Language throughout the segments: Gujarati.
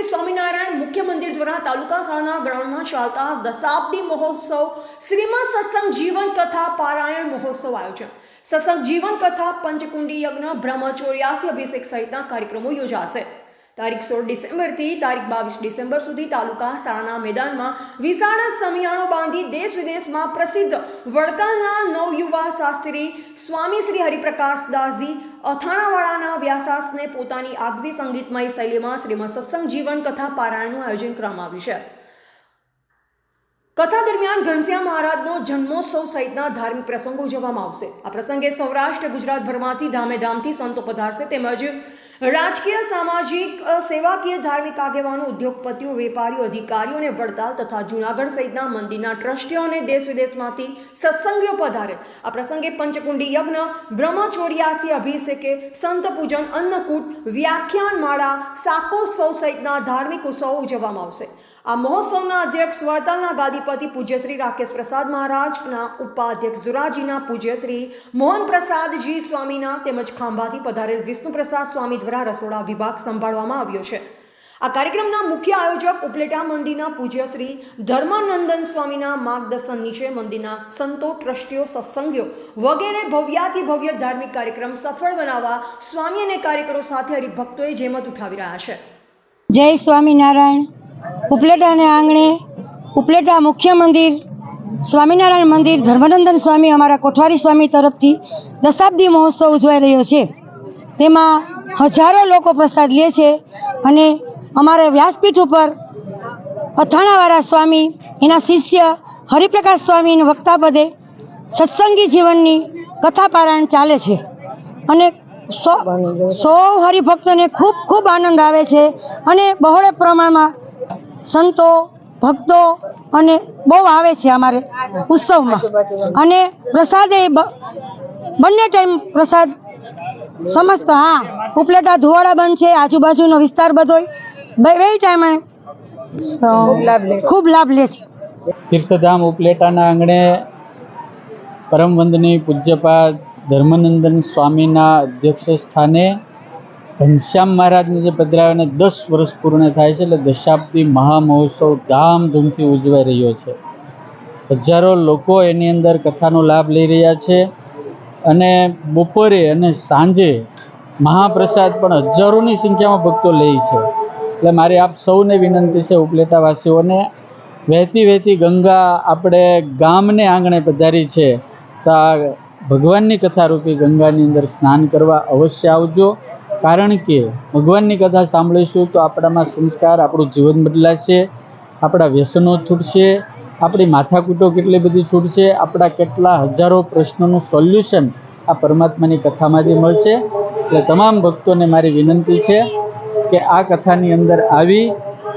શ્રી સ્વામિનારાયણ મુખ્ય મંદિર દ્વારા તાલુકા શાળાના ગ્રાઉન્ડમાં ચાલતા દશાબ્દી મહોત્સવ શ્રીમદ સત્સંગ જીવન કથા પારાયણ મહોત્સવ આયોજન. સત્સંગ જીવન કથા પંચકુંડી યજ્ઞ, બ્રહ્મચોર્યાસી અભિષેક સહિતના કાર્યક્રમો યોજાશે. તારીખ સોળ ડિસેમ્બરથી તારીખ બાવીસ ડિસેમ્બર સુધી તાલુકા શાળાના મેદાનમાં વિશાળ સમિયાણો બાંધી દેશ વિદેશમાં પ્રસિદ્ધ વડતાલના નવયુવા શાસ્ત્રી સ્વામી શ્રી હરિપ્રકાશ દાસજી અથાણાવાળાના વ્યાસાસને પોતાની આગવી સંગીતમય શૈલીમાં શ્રીમદ સત્સંગ જીવન કથા પારાયણનું આયોજન કરવામાં આવ્યું છે. કથા દરમિયાન ઘનશ્યામ મહારાજનો જન્મોત્સવ સહિતના ધાર્મિક પ્રસંગો ઉજવવામાં આવશે. આ પ્રસંગે સૌરાષ્ટ્ર ગુજરાતભરમાંથી ધામે ધામથી સંતો પધારશે તેમજ રાજકીય, સામાજિક સેવાકીય, ધાર્મિક આગેવાનો, ઉદ્યોગપતિઓ, વેપારીઓ અધિકારીઓને વડતાલ તથા જૂનાગઢ સહિતના મંદિરના ટ્રસ્ટીઓ અને દેશ વિદેશમાંથી સત્સંગીઓ પધારે આ પ્રસંગે પંચકુંડી યજ્ઞ, બ્રહ્મચોર્યાસી અભિષેકે, સંત પૂજન, અન્નકૂટ વ્યાખ્યાન માળા સાકોત્સવ સહિતના ધાર્મિક ઉત્સવો ઉજવવામાં આવશે. આ મહોત્સવના અધ્યક્ષ વડતાલના ગાદીપતિ પૂજ્ય શ્રી રાકેશ પ્રસાદ મહારાજના ઉપાધ્યક્ષ જુરાજીના પૂજ્ય શ્રી મોહન પ્રસાદજી સ્વામીના તેમજ ખાંભાથી પધારેલ વિષ્ણુ પ્રસાદ સ્વામી દ્વારા રસોડા વિભાગ સંભાળવામાં આવ્યો છે. આ કાર્યક્રમના મુખ્ય આયોજક ઉપલેટા મંદિરના પૂજ્ય શ્રી ધર્માનંદન સ્વામીના માર્ગદર્શન નીચે મંદિરના સંતો, ટ્રસ્ટીઓ, સત્સંગીઓ વગેરે ભવ્યાતિ ભવ્ય ધાર્મિક કાર્યક્રમ સફળ બનાવવા સ્વામી અને કાર્યકરો સાથે હરિભક્તોએ જેમત ઉઠાવી રહ્યા છે. જય સ્વામિનારાયણ. ઉપલેટાને આંગણે ઉપલેટા મુખ્ય મંદિર સ્વામિનારાયણ મંદિર ધર્મનંદન સ્વામી અમારા કોઠવારી સ્વામી તરફથી દશાબ્દી મહોત્સવ ઉજવાઈ રહ્યો છે. તેમાં હજારો લોકો પ્રસાદ લે છે અને અમારે વ્યાસપીઠ ઉપર અથાણાવાળા સ્વામી એના શિષ્ય હરિપ્રકાશ સ્વામીના વક્તાપદે સત્સંગી જીવનની કથા પારાયણ ચાલે છે. અને સો સૌ હરિભક્તોને ખૂબ ખૂબ આનંદ આવે છે અને બહોળે પ્રમાણમાં સંતો, ભક્તો અને બહુ આવે છે અમારે ઉત્સવમાં. અને પ્રસાદ એ બંને ટાઈમ પ્રસાદ સમસ્ત, હા, ઉપલેટા ધુવાડા બંધ છે, આજુબાજુનો વિસ્તાર બધોય બે બે ટાઈમે ખૂબ લાભ લે છે. તીર્થધામ ઉપલેટાના આંગણે પરમ વંદની પૂજ્યપા ધર્મનંદન સ્વામીના અધ્યક્ષ સ્થાને ઘનશ્યામ મહારાજને જે પધરાવ્યાને દસ વર્ષ પૂર્ણ થાય છે, એટલે દશાબ્દી મહામહોત્સવ ધામધૂમથી ઉજવાઈ રહ્યો છે. હજારો લોકો એની અંદર કથાનો લાભ લઈ રહ્યા છે અને બપોરે અને સાંજે મહાપ્રસાદ પણ હજારોની સંખ્યામાં ભક્તો લે છે. એટલે મારી આપ સૌને વિનંતી છે ઉપલેટાવાસીઓને, વહેતી વહેતી ગંગા આપણે ગામને આંગણે પધારી છે, તો ભગવાનની કથારૂપી ગંગાની અંદર સ્નાન કરવા અવશ્ય આવજો. કારણ કે ભગવાનની કથા સાંભળીશું તો આપણામાં સંસ્કાર આપણું જીવન બદલાશે આપણા વ્યસનો છૂટશે આપણી માથાકૂટો કેટલી બધી છૂટશે આપણા કેટલા હજારો પ્રશ્નોનું સોલ્યુશન આ પરમાત્માની કથામાંથી મળશે એટલે તમામ ભક્તોને મારી વિનંતી છે કે આ કથાની અંદર આવી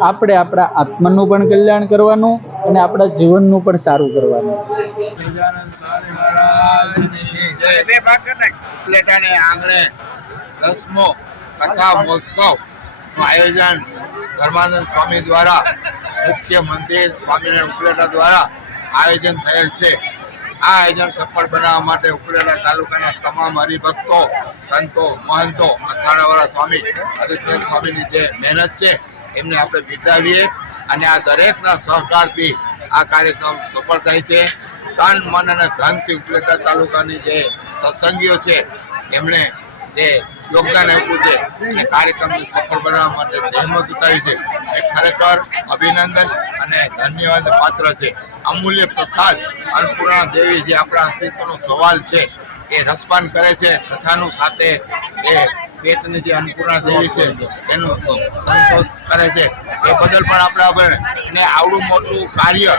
આપણે આપણા આત્માનું પણ કલ્યાણ કરવાનું અને આપણા જીવનનું પણ સારું કરવાનું આંગણે દસમો કથા મહોત્સવનું આયોજન ધર્માનંદ સ્વામી દ્વારા મુખ્ય મંદિર સ્વામિનારાયણ ઉપલેટા દ્વારા આયોજન થયેલ છે. આ આયોજન સફળ બનાવવા માટે ઉપલેટા તાલુકાના તમામ હરિભક્તો, સંતો, મહંતો, અથાણાવાળા સ્વામી, આદિત્ય સ્વામીની જે મહેનત છે, એમને આપણે બિરદાવીએ અને આ દરેકના સહકારથી આ કાર્યક્રમ સફળ થાય છે. તન, મન અને ધનથી ઉપલેટા તાલુકાની જે સત્સંગીઓ છે, એમણે જે યોગદાન આપ્યું છે અને કાર્યક્રમને સફળ બનાવવા માટે જહેમત ઉતારી છે. એ ખરેખર અભિનંદન અને ધન્યવાદ પાત્ર છે. અમૂલ્ય પ્રસાદ અન્નપૂર્ણા દેવી જે આપણા અસ્તિત્વનો સવાલ છે એ રસપાન કરે છે. કથાનું સાથે એ પેટની જે અન્નપૂર્ણા દેવી છે એનું સંતોષ કરે છે. એ બદલ પણ આપણે આભાર અને આવડું મોટું કાર્ય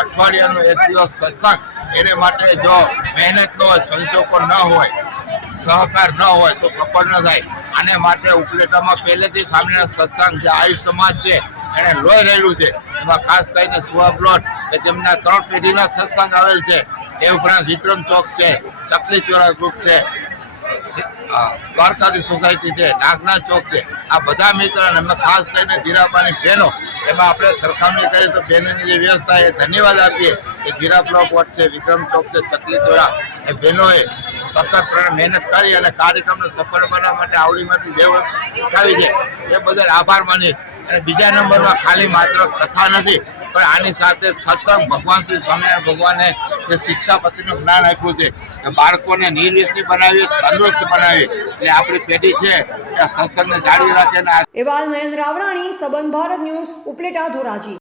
અઠવાડિયાનો એક દિવસ સત્સંગ એને માટે જો મહેનત ન સંશોકો ન હોય સહકાર ન હોય તો સફળ ન થાય. આને માટે ઉપલેટામાં પહેલેથી સામેના સત્સંગ જે આયુષ સમાજ છે, એને લોહી રહેલું છે. એમાં ખાસ કરીને સુવા પ્લોટ કે જેમના ત્રણ પેઢીના સત્સંગ આવેલ છે, એ ઉપરાંત વિક્રમ ચોક છે, ચકલી ચોરા ગ્રુપ છે દ્વારકાધી સોસાયટી છે, નાગનાથ ચોક છે. આ બધા મિત્રો અમે ખાસ કરીને જીરાપાની બહેનો, એમાં આપણે સરખામણી કરીએ તો બહેનોની જે વ્યવસ્થા એ ધન્યવાદ આપીએ કે જીરાપુરા વોટ છે, વિક્રમ ચોક છે, ચકલી ચોરા. એ બહેનોએ સખત મહેનત કરી અને કાર્યક્રમને સફળ બનાવવા માટે આવડીમાંથી જે ઉઠાવી છે, એ બદલ આભાર માનીશ અને બીજા નંબરમાં ખાલી માત્ર કથા નથી, પણ આની સાથે સત્સંગ ભગવાન શ્રી સ્વામિનારાયણ ભગવાને જે શિક્ષાપતિનું જ્ઞાન આપ્યું છે કે બાળકોને નિર્વ્યસની બનાવી તંદુરસ્ત બનાવી એટલે આપણી પેઢી છે, એ સત્સંગને જાળવી રાખે એવા નયન રાવરાણી સંબંધ ભારત ન્યૂઝ, ઉપલેટા ધોરાજી.